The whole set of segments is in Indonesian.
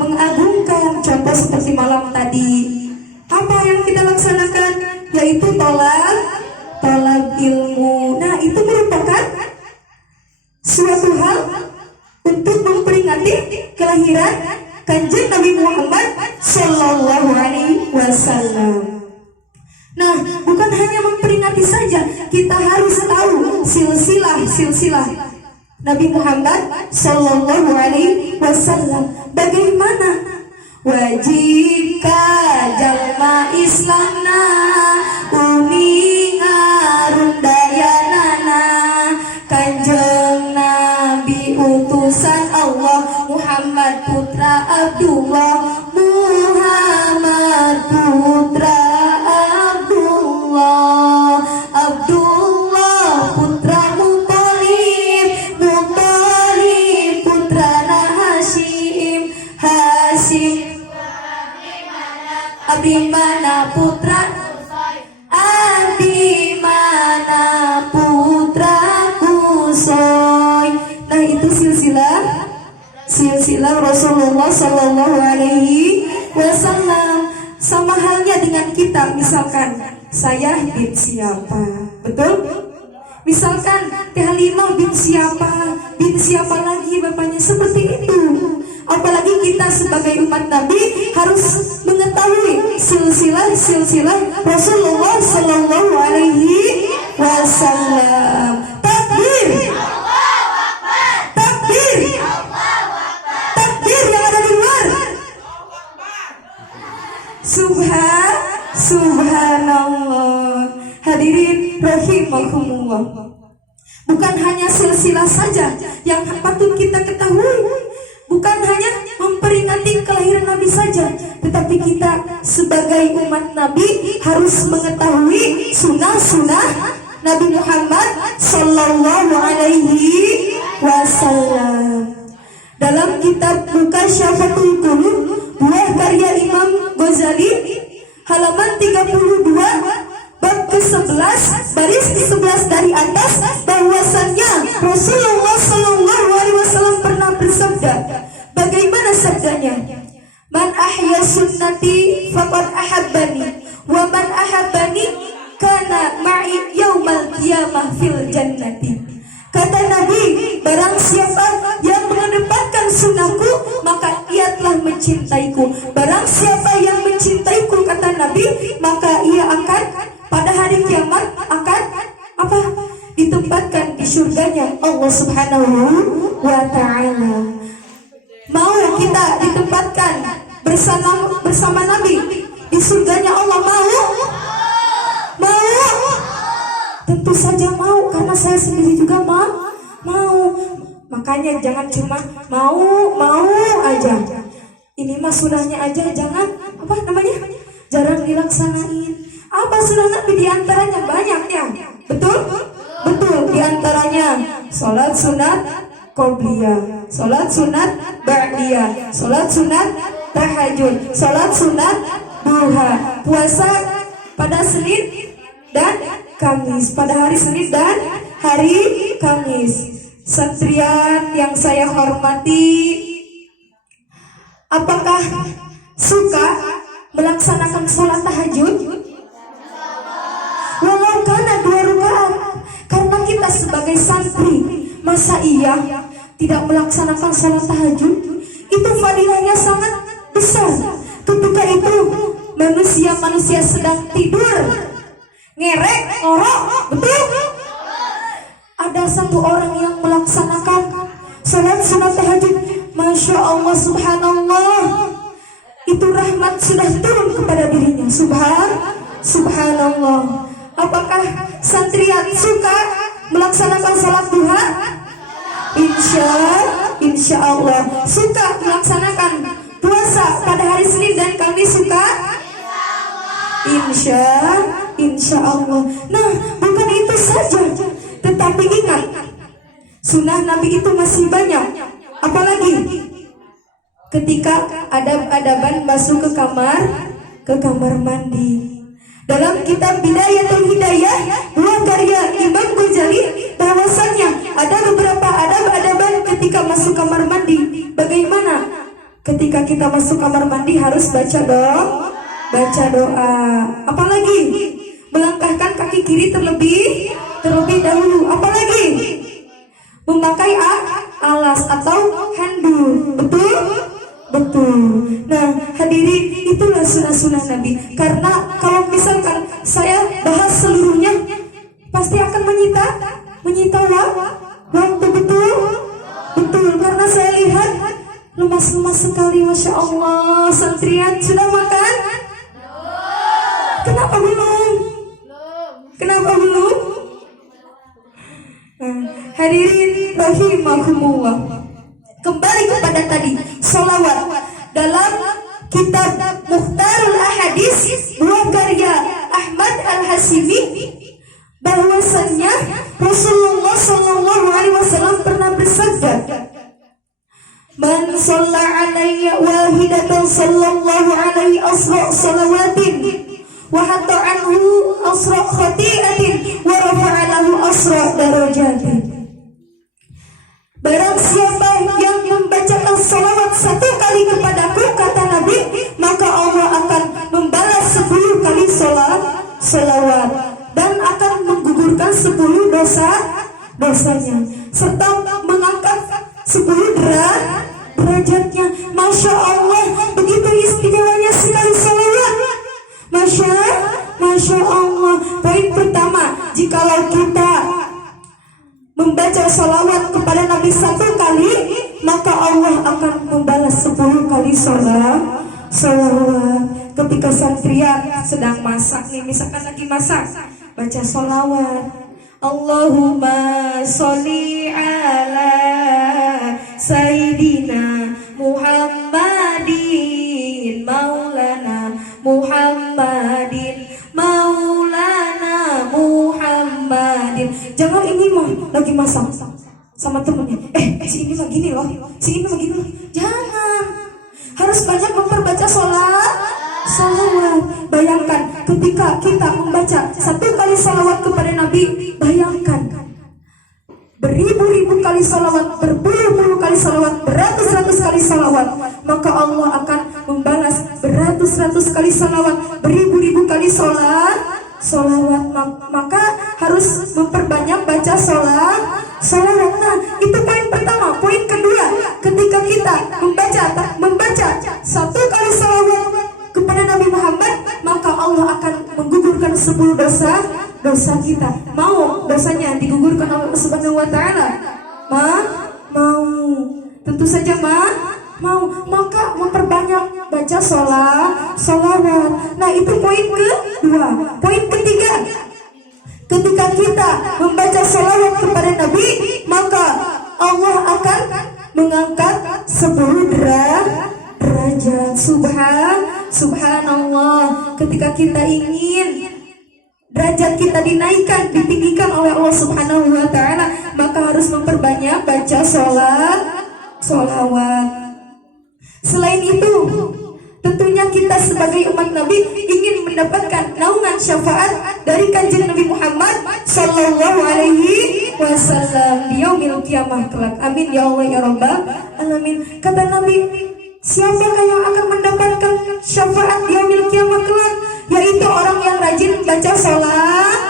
mengagungkan. Contoh seperti malam tadi, apa yang kita laksanakan? Yaitu tolak ilmu. Nah, itu merupakan suatu hal untuk memperingati kelahiran Kanjeng Nabi Muhammad Sallallahu Alaihi Wasallam. Nah, bukan hanya memperingati saja, kita harus tahu silsilah Nabi Muhammad Sallallahu Alaihi Wasallam. Bagaimana wajib jalma Islamna umi ngarundayanana Kanjeng Nabi utusan Allah Muhammad putra Abdullah, Muhammad putra Abdullah putra Muthalib, Muthalib putra Hashim Abimana putra Kusoy. Nah, itu silsilah Rasulullah Sallallahu Alaihi Wasallam. Sama halnya dengan kita, misalkan saya bin siapa, betul? Misalkan Teh Halimah bin siapa lagi bapaknya, seperti itu. Apalagi kita sebagai umat Nabi harus mengetahui silsilah Rasulullah Sallallahu Alaihi Wasallam. Takbir, takbir yang ada di luar. Subhanallah. Hadirin rahimakumullah. Bukan hanya silsilah saja yang patut kita ketahui. Bukan hanya memperingati kelahiran Nabi saja, tetapi kita sebagai umat Nabi harus mengetahui sunnah Nabi Muhammad Sallallahu Alaihi Wasallam. Dalam kitab Mukasyafatul Qulub, buah karya Imam Ghazali, halaman 32, bab ke-11, baris ke-11 dari atas, bahwasannya Rasulullah Sallallahu Alaihi Wasallam pernah bersabda. Bagaimana sabdanya? Man ahya sunnati faqad ahabbani, wa man ahabbani kana ma'i yaumal qiyamah fil jannati. Kata Nabi, barang siapa yang mengedepankan sunnahku, maka ia telah mencintaiku. Barang siapa yang mencintaiku, kata Nabi, maka ia akan pada hari kiamat akan ditempatkan di surganya Allah Subhanahu wa Ta'ala. Mau kita ditempatkan bersama Nabi di surganya Allah? Mau? Tentu saja mau, karena saya sendiri juga mau. Makanya jangan cuma mau aja. Ini mah sunahnya aja, jangan jarang dilaksanain. Apa sunah Nabi? Diantaranya banyak ya, betul. Diantaranya sholat sunat qobliyah, sholat sunat ba'diyah, sholat sunat tahajud, sholat sunat duha, puasa pada Senin dan Kamis, pada hari Senin dan hari Kamis. Santrian yang saya hormati, apakah suka melaksanakan sholat tahajud? Walau karena 2 rakaat. Karena kita sebagai santri, masa iya tidak melaksanakan sholat tahajud? Itu fadilahnya sangat besar. Ketika itu manusia sedang tidur, ngerek, ngorok, betul? Ada satu orang yang melaksanakan sholat sunat tahajud. Masya Allah, subhanallah, itu rahmat sudah turun kepada dirinya. Subhanallah. Apakah santrian suka melaksanakan sholat duha? Insya Allah. Suka melaksanakan puasa pada hari Senin dan Kamis? Suka? Insya Allah. Nah, bukan itu saja, tetapi ingat, sunnah Nabi itu masih banyak. Apalagi ketika adab-adaban masuk ke kamar mandi. Dalam kitab Bidayatul Hidayah, buah karya Imam Ghazali, bahwasannya ada beberapa adab-adaban ketika masuk kamar mandi. Bagaimana? Ketika kita masuk kamar mandi harus baca doa. Apalagi melangkahkan kaki kiri terlebih dahulu. Apalagi memakai alas atau handuk. Betul. Nah, hadirin, itulah sunnah-sunnah Nabi. Karena kalau misalkan saya bahas seluruhnya pasti akan menyita waktu. Betul, karena saya lihat lemas-lemas sekali, Masya Allah. Santrian sudah makan? Kenapa belum? Hadirin rahimakumullah, kembali kepada tadi sholawat. Dalam kitab Mukhtarul Ahadis buah karya Ahmad Al-Hasimi, bahwasannya Rasulullah SAW pernah bersabda, man shalla alayya wahidatan sallallahu alaihi asra salawatin wa hatta anhu asra khati'atin wa rafa'a lahu asra darajatin. Barang siapa yang membacakan salawat 1 kali kepadaku, kata Nabi, maka Allah akan membalas 10 kali salawat dan akan menggugurkan 10 dosanya serta mengangkat 10 derajatnya. Masya Allah, begitu istimewanya sekali salawat. Masya Allah. Poin pertama, jikalau kita membaca salawat kepada Nabi 1 kali, maka Allah akan membalas 10 kali salawat. Ketika santrian sedang masak nih, misalkan lagi masak, baca salawat, Allahumma sholli ala Sayyidina Muhammadin Maulana Muhammadin. Jangan ini mah lagi masak sama temennya, si ini mah gini loh. Jangan, harus banyak memperbaca salawat. Bayangkan ketika kita membaca 1 kali salawat kepada Nabi, bayangkan beribu-ribu kali salawat, berpuluh-puluh kali salawat, beratus-ratus kali salawat, maka Allah akan membalas beratus-ratus kali salawat, beribu-ribu kali salawat. Maka harus memperbanyak baca salawat. Nah, itu poin pertama. Poin kedua, ketika kita membaca 1 kali salawat kepada Nabi Muhammad, maka Allah akan menggugurkan 10 dosa kita. Mau dosanya digugurkan oleh Allah Subhanahu wa Ta'ala? Mau. Tentu saja mau. Maka memperbanyak baca salawat. Nah, itu poin kedua. Poin ketiga, ketika kita membaca salawat kepada Nabi, maka Allah akan mengangkat 10 derajat. Subhanallah. Ketika kita ingin derajat kita dinaikkan, ditinggikan oleh Allah Subhanahu wa Ta'ala, maka harus memperbanyak baca salawat. Selain itu, tentunya kita sebagai umat Nabi ingin mendapatkan naungan syafaat dari kanjeng Nabi Muhammad sallallahu alaihi wasallam di yaumil qiyamah kelak. Amin ya Allah ya rabbal alamin. Kata Nabi, siapakah yang akan mendapatkan syafaat di yaumil qiyamah kelak? Yaitu orang yang rajin baca salawat.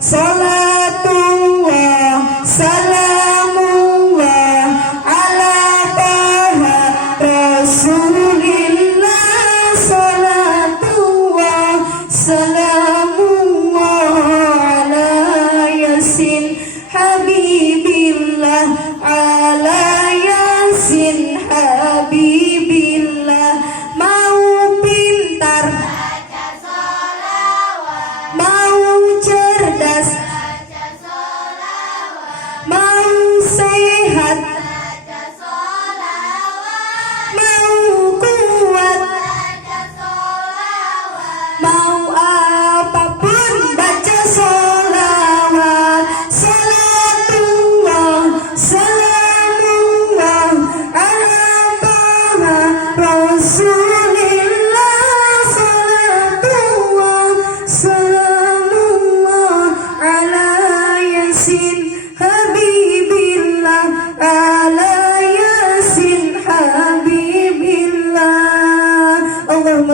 Salatullah salamullah ala taha rasulillah. Salatullah salamullah ala yasin habibillah. Ala yasin habibillah. Mau pintar baca sholawat, mau cerdas baca sholawat, mau sehat baca sholawat, mau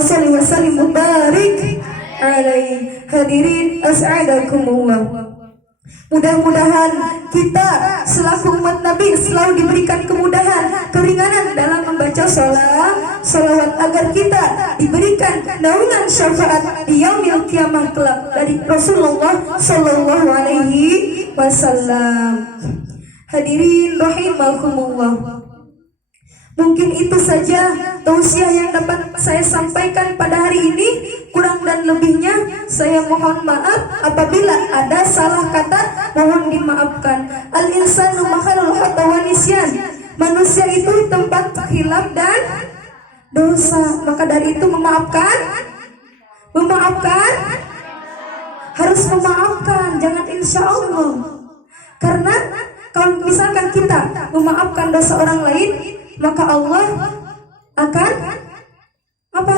sholli wa sallim mubarik alaihi. Hadirin as'adakumullah. Mudah-mudahan kita selaku umat Nabi selalu diberikan kemudahan, keringanan dalam membaca salawat agar kita diberikan naungan syafaat di yaumil kiamah kelak dari Rasulullah sallallahu alaihi wasallam. Hadirin rahimakumullah. Mungkin itu saja tausiah yang dapat saya sampaikan pada hari ini. Kurang dan lebihnya saya mohon maaf. Apabila ada salah kata, mohon dimaafkan. Al-insanu makhluk khata wa nisyan. Manusia itu tempat khilaf dan dosa. Maka dari itu memaafkan, harus memaafkan. Jangan insya Allah. Karena kalau misalkan kita memaafkan dosa orang lain, maka Allah akan apa?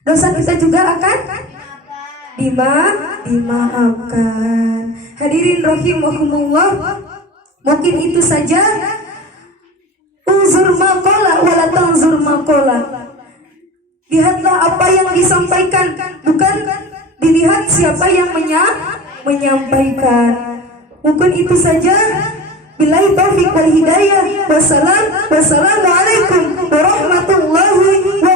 Dosa kita juga akan dimaafkan. Hadirin rahimakumullah. Mungkin itu saja. Unzur maqala wala tanzur maqala. Lihatlah apa yang disampaikan, bukan dilihat siapa yang menyampaikan. Mungkin itu saja. Billahi taufiq wal hidayah. Wassalamualaikum warahmatullahi wabarakatuh.